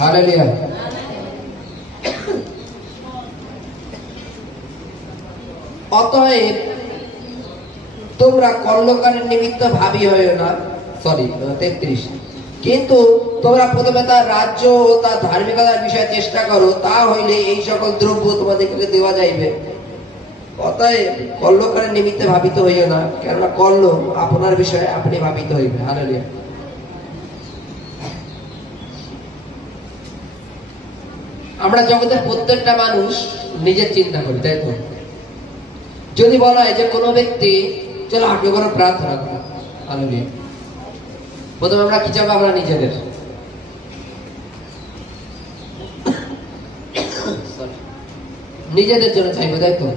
Hallelujah. অতএব তোমরা কল্যকারের নিমিত্ত ভাবী হইও না, 33, কিন্তু তোমরা প্রথমে তার রাজ্য ও তার ধার্মিকতার বিষয়ে চেষ্টা করো, তা হইলে এই সকল দ্রব্য তোমাদেরকে দেওয়া যাইবে। অতএব কল্যকারের নিমিত্তে ভাবিত হইও না, কেননা কল্য আপনার বিষয়ে আপনি ভাবিত হইবে। হালেলুয়া। আমরা জগতের প্রত্যেকটা মানুষ নিজের চিন্তা করি, তাই তো? যদি বলা হয় যে কোনো ব্যক্তি চলো আগে করে প্রার্থনা করো, হালেলুয়া, প্রথমে আমরা কি চাবো? আমরা নিজেদের, নিজেদের জন্য চাইবো, তাই তো?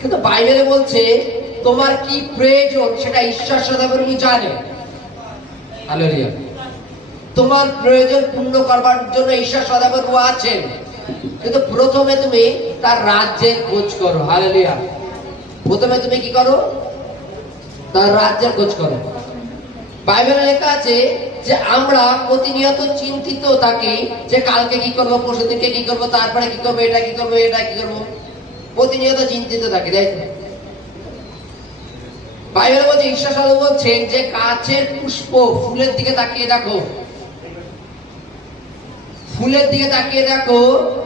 কিন্তু বাইবেলে বলছে তোমার কি প্রয়োজন সেটা ঈশ্বর সদাপ্রভু জানে। হালেলুয়া। তোমার প্রয়োজন পূর্ণ করবার জন্য ঈশ্বর সদাপ্রভু আছেন, কিন্তু প্রথমে তুমি তার রাজ্যের খোঁজ করো। হালেলুয়া। প্রথমে তুমি কি করো? তার রাজ্যের খোঁজ করো। বাইবেলে লেখা আছে যে আমরা প্রতিনিয়ত চিন্তিত থাকি যে কালকে কি করবো, পরশুদিনকে কি করবো, তারপরে কি করবো, এটা কি করবো, এটা কি করবো, প্রতিনিয়ত চিন্তিত থাকি, তাই তো? বাইবেলে বলছে, ঈশ্বর সদাপ্রভু বলছেন যে গাছের পুষ্প, ফুলের দিকে তাকিয়ে দেখো, ফুলের দিকে তাকিয়ে দেখো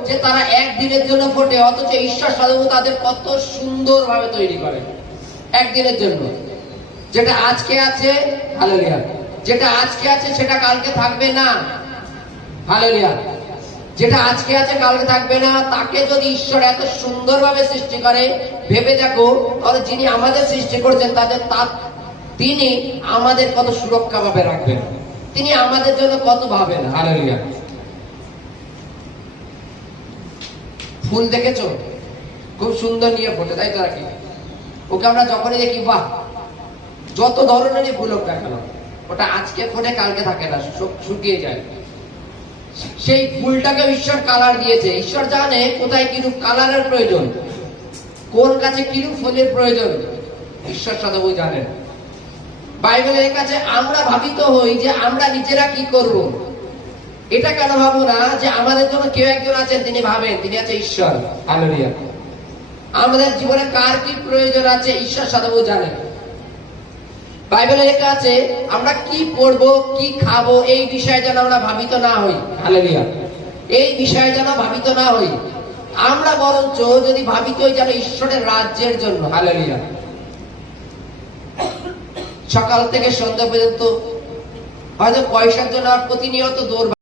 যে তারা একদিনের জন্য ফোটে, অথচ ঈশ্বর সদাপ্রভু তাদের কত সুন্দর ভাবে তৈরি করে একদিনের জন্য। যেটা আজকে আছে, হালেলুয়া, যেটা আজকে আছে সেটা কালকে থাকবে না। হালেলুয়া। যেটা আজকে আছে কালকে থাকবে না, তাকে যদি ঈশ্বর এত সুন্দরভাবে সৃষ্টি করে, ভেবে দেখো তাহলে যিনি আমাদের সৃষ্টি করেছেন তিনি আমাদের কত সুরক্ষা ভাবে রাখবেন, তিনি আমাদের জন্য কত ভাবেন। হালেলুয়া। ফুল দেখেছো? খুব সুন্দর নিয়ে ফোটে, তাই তো? নাকি ওকে আমরা যখনই দেখি, বাহ, যত ধরনেরই ফুল হোক দেখানো, ওটা আজকে ফোটে কালকে থাকে না, শুকিয়ে যায়। সেই ফুলটাকে ঈশ্বর কালার দিয়েছে। ঈশ্বর জানে কোথায় কিরূপ কালারের প্রয়োজন, কোন গাছে কিরূপ ফুলের প্রয়োজন, ঈশ্বর সদাপ্রভু জানেন। বাইবেলের কাছে আমরা ভাবিত হই যে আমরা নিজেরা কি করব। এটা কেন ভাবো না যে আমাদের জন্য কেউ একজন আছেন, তিনি ভাবেন, তিনি আছে ঈশ্বর। হালেলুয়া। আমাদের জীবনে কার কি প্রয়োজন আছে ঈশ্বর সদাপ্রভু জানেন। বাইবেলে লেখা আছে আমরা কি পড়বো, কি খাবো, এই বিষয়ে যেন আমরা ভাবিত না হই। হালেলুয়া। এই বিষয়ে যেন ভাবিত না হই, আমরা বরঞ্চ যদি ভাবিত হই যেন ঈশ্বরের রাজ্যের জন্য। হালেলুয়া। সকাল থেকে সন্ধ্যা পর্যন্ত হয়তো পয়সার জন্য প্রতিনিয়ত দৌড়